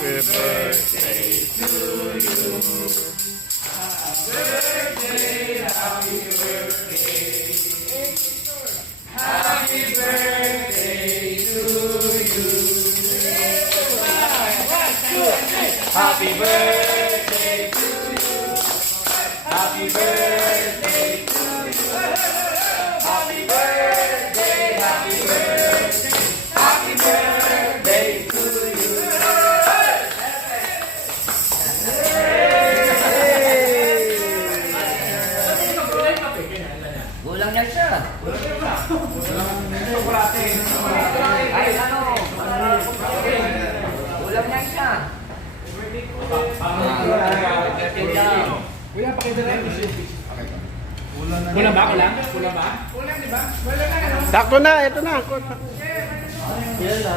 birthday to you. Happy birthday, happy birthday to you. Happy birthday to you. Happy birthday to you. Happy birthday, happy birthday, happy birthday to you. Kulang yan siya. Ay, ano? Kulang yan siya. Kuya, pakita na yung kulang ba? Kulang? Kulang ba? Kulang, di ba? Wala na, ano? Sakto na, ito na.